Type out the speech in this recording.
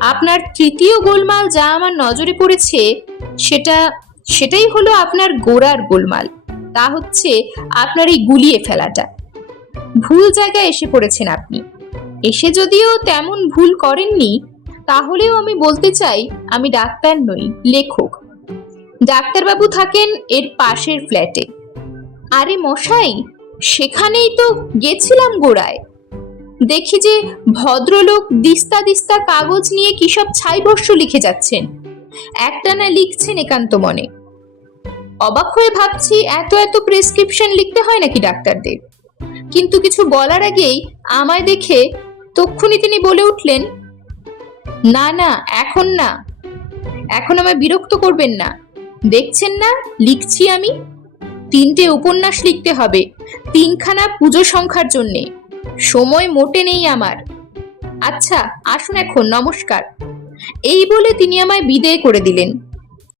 আপনার তৃতীয় গোলমাল যা আমার নজরে পড়েছে, সেটা, সেটাই হলো আপনার গোড়ার গোলমাল। তা হচ্ছে আপনার এই গুলিয়ে ফেলাটা। ভুল জায়গায় এসে পড়েছেন আপনি। এসে যদিও তেমন ভুল করেননি, তাহলেও আমি বলতে চাই, আমি ডাক্তার নই, লেখক। ডাক্তারবাবু থাকেন এর পাশের ফ্ল্যাটে। আরে মশাই, সেখানেই তো গেছিলাম গোড়ায়। দেখি যে ভদ্রলোক দিস্তা দিস্তা কাগজ নিয়ে কি সব ছাইবর্ষ লিখে যাচ্ছেন। একটানা লিখছেন একান্ত মনে। অবাক হয়ে ভাবছি এত এত প্রেসক্রিপশন লিখতে হয় নাকি ডাক্তারদের। কিন্তু কিছু বলার আগেই আমায় দেখে তক্ষুনি তিনি বলে উঠলেন, না না, এখন না। এখন আমায় বিরক্ত করবেন না। দেখছেন না, লিখছি আমি? তিনটে উপন্যাস লিখতে হবে, তিনখানা পুজো সংখ্যার জন্যে। সময় মোটে নেই আমার। আচ্ছা আসুন এখন, নমস্কার। এই বলে তিনি আমায় বিদেয় করে দিলেন।